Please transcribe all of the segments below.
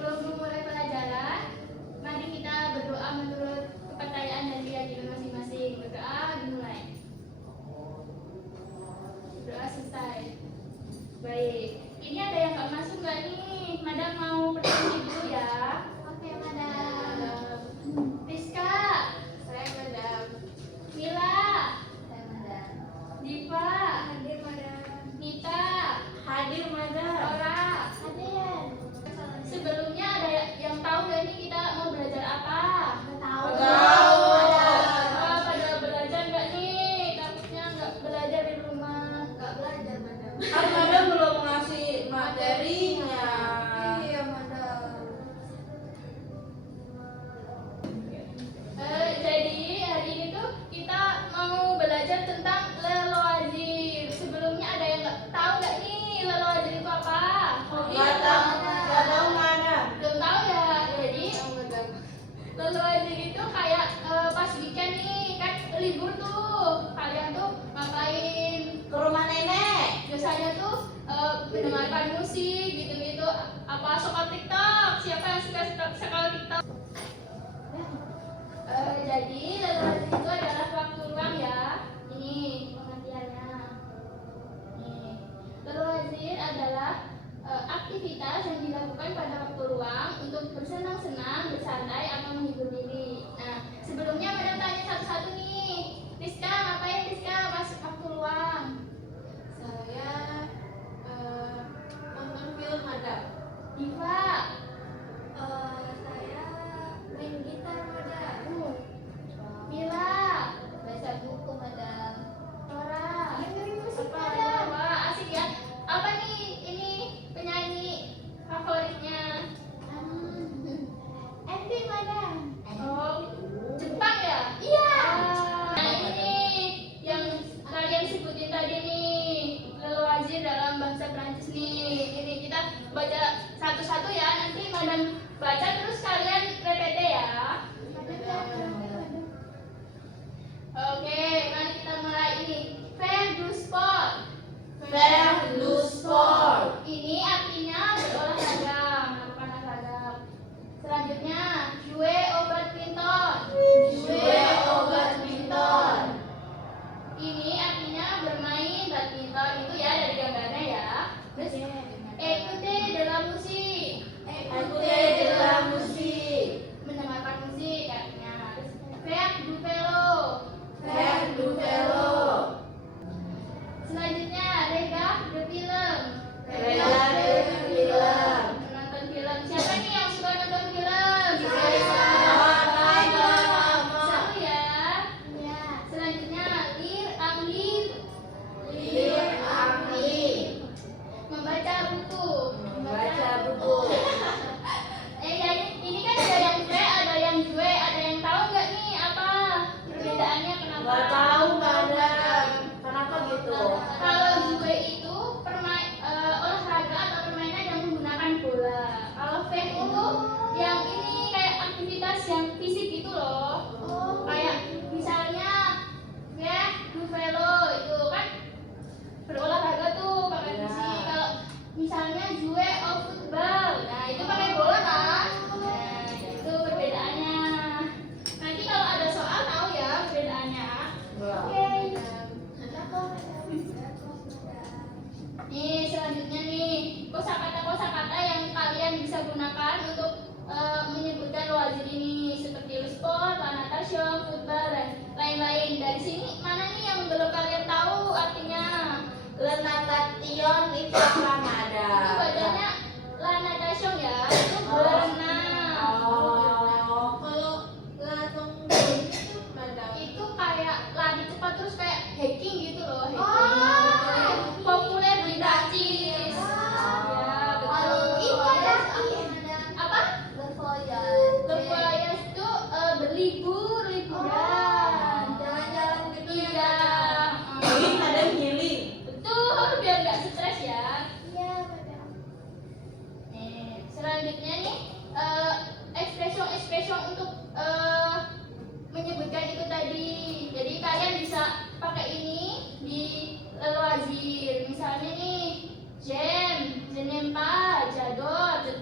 sebelum memulai pelajaran, mari kita berdoa menurut kepercayaan dan keyakinan masing-masing. Berdoa dimulai. Doa selesai. Baik, ini ada yang nggak masuk nggak nih? Madam mau pergi dulu ya. Oke, Madam. Rizka, Saya Madam. Mila, Saya Madam. Diva, Hadir, Madam. Nita, Hadir, Madam. Laura. Hadir. Sebelumnya ada yang tahu nggak nih kita mau belajar apa? Tahu. Tahu. Wah, pada belajar nggak nih? Takutnya nggak belajar di rumah. Nggak belajar, Madam. Kan Madam belum ngasih materinya. Iya, Madam. Jadi hari ini tuh kita mau belajar tentang leloazir. Sebelumnya ada yang nggak tahu nggak nih leloazir itu apa? Nggak tahu Madam. Belum tahu ya. Jadi Madam. leloazir itu kayak pas weekend nih kan libur tuh. Kalian tuh ngapain? Ke rumah nenek. Biasanya tuh mendengarkan musik gitu-gitu. Apa suka TikTok? Siapa yang suka sekali TikTok? Jadi leloazir itu adalah waktu luang ya. Ini pengertiannya. Nih, leloazir adalah aktivitas yang dilakukan pada waktu luang untuk bersenang-senang, bersantai atau menghibur diri. Nah, sebelumnya Madam tanya satu-satu nih. Rizka, ngapain Rizka pas waktu luang? Saya nonton film, Madam. Diva, Saya main gitar, Madam. Mila, Baca buku, Madam. Laura. Dengerin musik, Apa? Madam. Wah, asik ya. Apa nih ini penyanyi favoritnya? Epi, Madam. Oh, Jepang ya? Iya. Nah, ini nih yang kalian sebutin tadi nih, leloazir dalam bahasa Prancis nih. Ini kita baca satu-satu ya. Nanti Madam baca terus kalian repete ya. Oke, mari kita mulai ini. Faire du sport. Faire du sport. Ini artinya berolahraga, melakukan olahraga. Selanjutnya, jouer au badminton. Jouer au badminton. Ini artinya bermain badminton itu ya dari gambarnya ya. Terus écouter de la musique. Écouter de la musique. Mendengarkan musik artinya. Terus faire du vélo. Faire du vélo. Selanjutnya, regarder de film. Regarder de film. Menonton film. Siapa nih yang suka nonton film? Saya. Seru ya. Iya. Selanjutnya, lire un livre. Lire un livre. Membaca buku. Membaca buku. Ya, ini kan ada yang V, ada yang jouer, ada yang tahu nggak nih apa perbedaannya kenapa? Nggak tahu Madam. Kenapa gitu? Kalau jouer itu olahraga atau permainan yang menggunakan bola. Kalau V itu yang ini kayak aktivitas yang fisik gitu loh. Kayak misalnya ya du velo itu kan berolahraga tuh pakai fisik. Kalau misalnya jouer au football, nah itu pakai bola kan? Nah itu perbedaannya. Nanti kalau ada soal tahu ya perbedaannya. Oke. Nih selanjutnya nih kosakata yang kalian bisa gunakan untuk menyebutkan leloazir ini seperti sport, natation, football dan lain-lain. Dari sini mana nih yang belum kalian tahu artinya? La natation itu apa Madam? Itu bacanya la natation ya, itu berenang. Oh. Kalau langsung itu, Madam. Itu kayak lari cepat terus kayak hiking gitu loh. Hiking. Oh. Populer di Prancis. Ya, Kalau betul. itu ada Apa? berfoyas. Bervoyage itu berlibur, liburan. Jalan-jalan gitu ya, Iya. Madam. Ini Madam healing. Betul, biar nggak stres ya. Iya, Madam. Selanjutnya nih expression untuk menyebutkan itu tadi. Jadi kalian bisa pakai ini di leloazir. Misalnya nih, j'aime, je n'aime pas, j'adore, je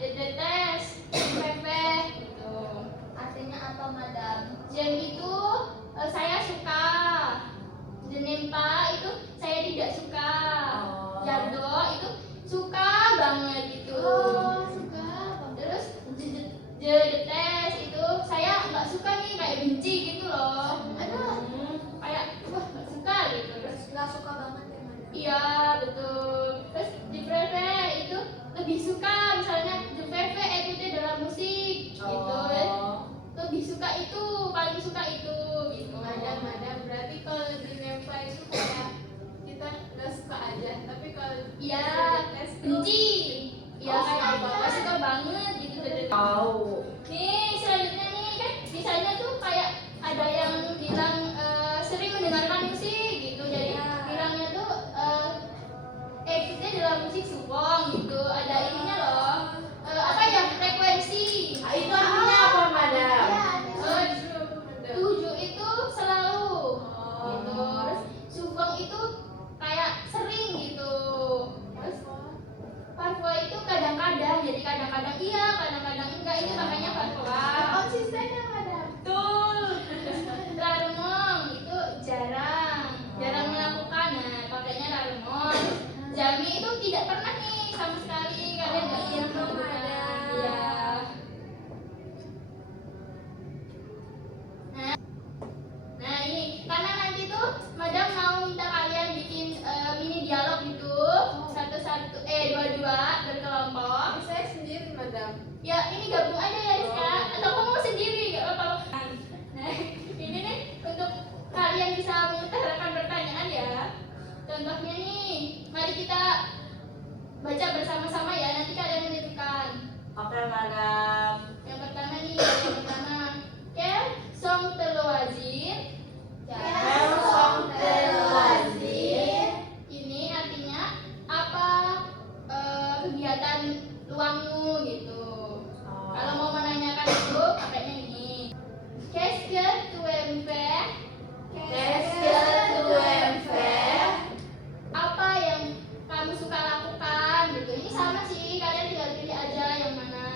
déteste, tahu. Nih selanjutnya nih kan misalnya tuh kayak ada yang bilang sering mendengarkan musik gitu, jadi bilangnya tuh kita dalam musik supong gitu, ada ininya loh. Apa ya, frekuensi. Itu artinya apa, Madam? Tujuh itu selalu gitu, terus supong itu kayak sering gitu, terus parfois itu kadang-kadang, jadi kadang-kadang iya kadang-kadang enggak, ini makanya parfois. Konsisten ya, Madam. Betul. Raremong itu jarang melakukan, nah pakainya raremong. Jami itu tidak pernah nih sama sekali, kalian nggak iya melakukan. Iya. Nah ini karena nanti tuh Madam mau minta kalian bikin mini dialog gitu, satu-satu dua-dua berkelompok. Saya sendiri, Madam. Ya ini gabung aja ya Rizka, atau kamu mau sendiri nggak apa-apa. Nah ini nih untuk kalian bisa mengutarakan pertanyaan ya. Contohnya nih, mari kita baca bersama-sama ya, nanti kalian menentukan. Oke, Madam. Yang pertama nih, yang pertama, Kel Song Telu Wazir. Kel Song Telu Wazir. Ini artinya apa kegiatan luangmu gitu. Kalau mau menanyakan itu pakainya ini. Qu'est-ce que tu aimes faire? Qu'est-ce que tu aimes faire? Apa yang kamu suka lakukan gitu. Ini sama sih, kalian tinggal pilih aja yang mana.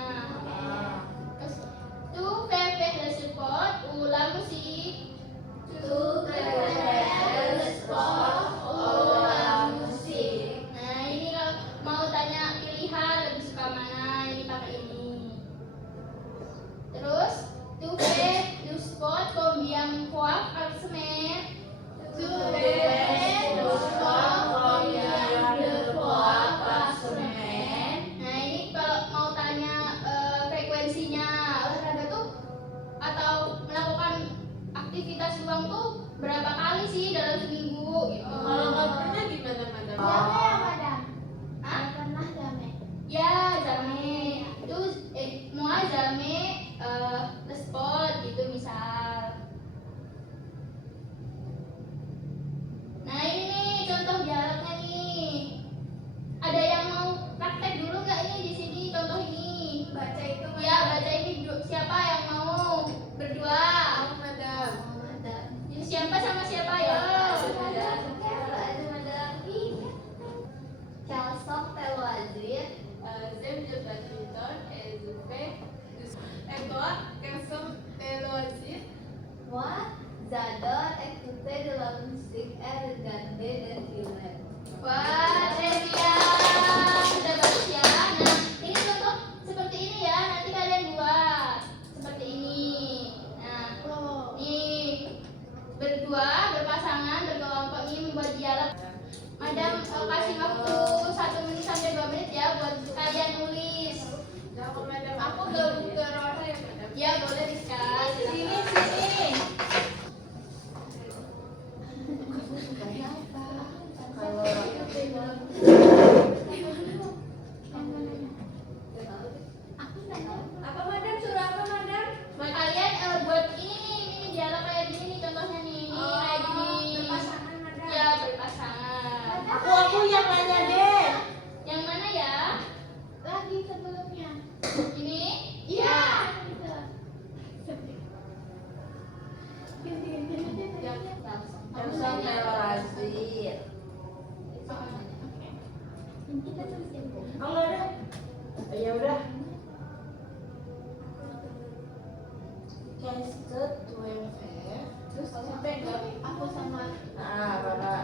Terus tu faire le sport ou la musique. Tu préfères le sport ou la musique? Nah ini kalau mau tanya pilihan lebih suka mana, ini pakai ini. Terus tu fais du sport combien fois par semaine? Tu fais du sport combien de fois par semaine? Nah ini kalau mau tanya frekuensinya olahraga tuh atau melakukan aktivitas luang tuh berapa kali sih dalam seminggu gitu. Kalau nggak pernah gimana, Madam? Jame ya, Madam. Hah? Pernah jame. Ya jamais itu moi jamais le sport gitu misal. Nah ini nih contoh dialognya nih. Ada yang mau praktek dulu nggak ini di sini contoh ini? Baca itu, Madam. Ya baca ini siapa yang mau berdua? Oh, Madam. Madam. Ini siapa sama siapa ya? Madam. Quel sont tes loisirs? J'aime le badminton et je fais du sport. Et toi, quels sont tes loisirs? Moi, j'adore écouter de la musique et regarder des films. Wah, keren ya. Sudah bagus ya. Nah, ini contoh seperti ini ya. Nanti kalian buat seperti ini. Nah, ini berdua, berpasangan, berkelompok ini membuat dialog. Madam kasih waktu 1 menit sampai 2 menit ya buat kalian nulis. Jangan, Madam. Aku gabung ke Rora ya, Madam. Ya boleh Rizka. Sini. Apa, Madam? Suruh apa, Madam? Buat kalian buat ini dialog kayak gini nih contohnya nih. Ini kayak gini. Berpasangan, Madam. Ya berpasangan. Aku yang nanya deh. Yang mana ya? Lagi sebelumnya. Ini? Iya. Quel sont tes loisirs? Kita tulis yang Oh, nggak ada. Ya udah. Qu'est-ce que tu aimes faire? Terus siapa yang gabung? Aku sama Ah, Rara.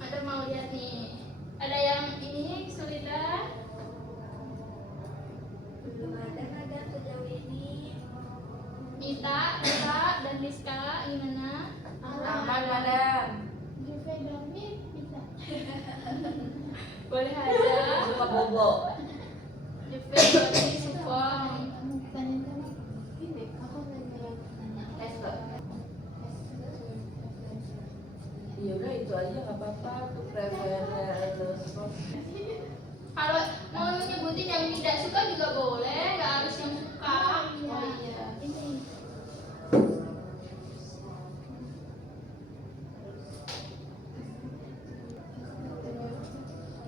Ada mau lihat nih. Ada yang ini kesulitan? belum ada, Madam, sejauh ini. Mita, dan Rizka gimana? Aman, Madam. Juve Domit bisa. Boleh aja. Suka bobo. Jepit berarti support. Kamu tanya sama ini. Aku nanya. Est-ce que? Ya udah itu aja nggak apa-apa. Tu préfères le sport Kalau mau nyebutin yang tidak suka juga boleh, nggak harus yang suka. Oh iya.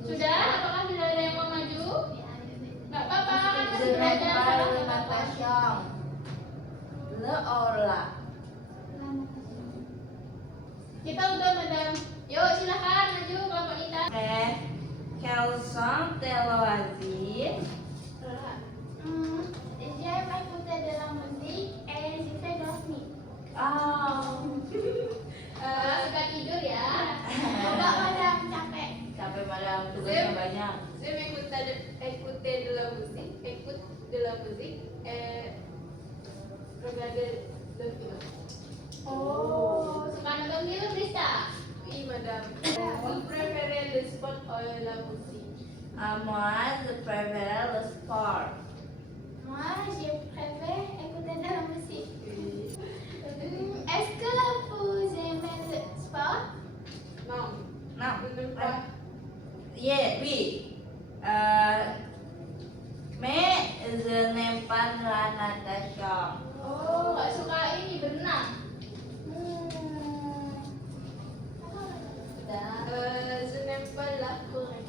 Sudah? Apakah sudah ada yang mau maju? Nggak apa-apa, kan masih belajar. Natation. Le ola. Kita udah madam. Yuk silakan maju kelompok Nita. Quels sont tes loisirs? J'aime écouter de la musique et je fais de la musique. Oh. Suka tidur ya? Enggak madam, capek. Capek madam, tugasnya banyak. J'aime écouter de la musique, écoute de la musique et regarder le film. Oh, suka nonton film Rista? Oui, madame. Vous préférez le sport ou la musique? Moi, je préfère le sport. Moi, je préfère écouter de la musique. Oui. Est-ce que vous aimez le sport? Non, Non. je n'aime pas. Yeah, oui. Mais je n'aime pas la natation. Oh, nggak suka ini berenang. Je n'aime pas la Corée.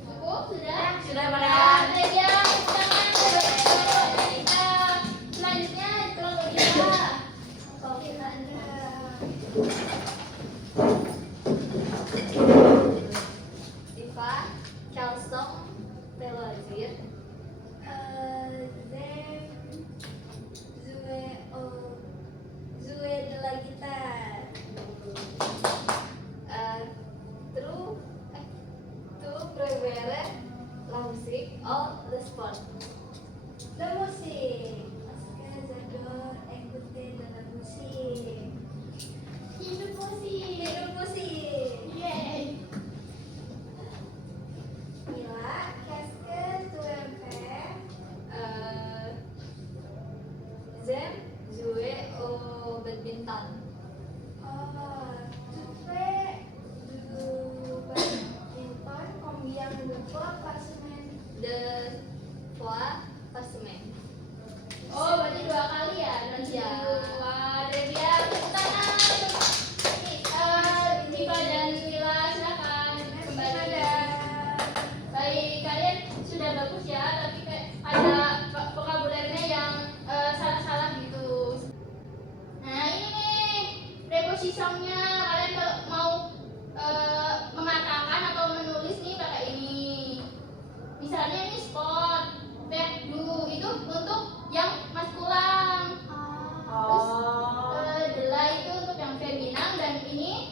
Cukup sudah? Sudah, madam. Saja, tangan kelompok kita. Selanjutnya kelompok kita. Diva, quels sont tes loisirs? Jouer de la guitare. Tu préfères la musique ou le sport? La musique. Parce que j'adore écouter de la musique. Hidup musik. Hidup musik. Yeay. Mila, qu'est-ce que tu aimes faire? J'aime jouer au badminton. Oh, tu fais du badminton combien de fois par semaine? 2 fois par semaine. Oh, berarti 2 kali ya? Iya. Wah, Devia, tepuk tangan. Diva dan Mila, silakan kembali. Baik, kalian sudah bagus ya, tapi kayak ada vokabulernya yang salah-salah gitu. Nah, ini nih preposisongnya. Kalian kalau mau mengatakan atau menulis nih pakai ini. Misalnya ini sport, verb do itu untuk yang maskulan. Terus dela itu untuk yang feminan dan ini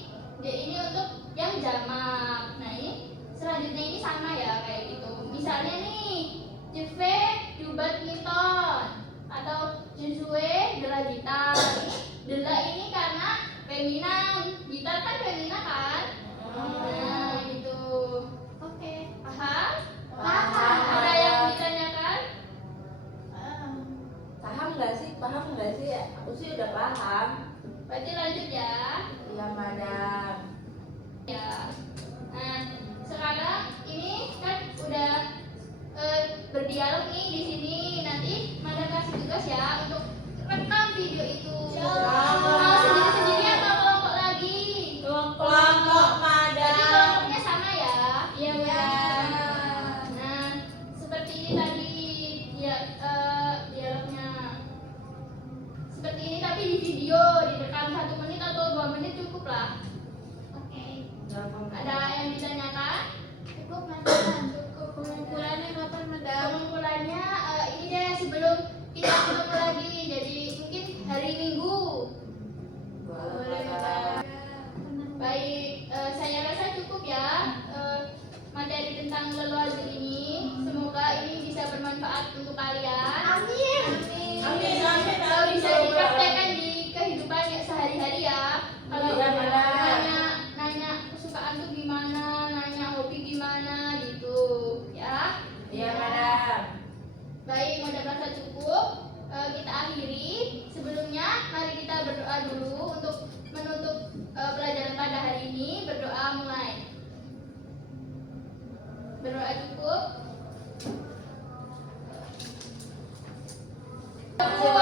untuk yang jamak. Nah ini selanjutnya ini sama ya kayak gitu. Misalnya nih, je fais du badminton atau je joue de la guitare. Dela ini karena feminan, gitar kan femina kan? Nah gitu. Oke. Paham? Paham. Ada yang ditanyakan? Paham nggak sih? Aku sih udah paham. Berarti lanjut ya. Iya, madam. Ya. Nah, sekarang ini kan udah berdialog nih di sini. Nanti madam kasih tugas ya untuk rekam video itu. Mau sendiri-sendiri atau kelompok lagi? Kelompok, madam. Berarti kelompoknya sama ya? Iya, madam. Nah, seperti ini tadi ya dialognya. Seperti ini tapi di video, direkam 1 menit atau 2 menit cukup lah. Oke. Ada yang ditanyakan? Cukup, madam. Pengumpulannya kapan madam? Pengumpulannya ini deh sebelum kita ketemu lagi, jadi mungkin hari Minggu. Boleh, madam. Baik, saya rasa cukup ya materi tentang leluhur ini. Semoga ini bisa bermanfaat untuk kalian. Amin. Amin, amin, Kalau amin. bisa dipraktekkan di kehidupan sehari-hari ya. Kalau Iya, madam. nanya kesukaan tuh gimana, nanya hobi gimana gitu ya. Iya, madam. Baik, mudah merasa cukup. Kita akhiri. Sebelumnya, mari kita berdoa dulu untuk menutup pelajaran pada hari ini. Berdoa mulai. Jawa.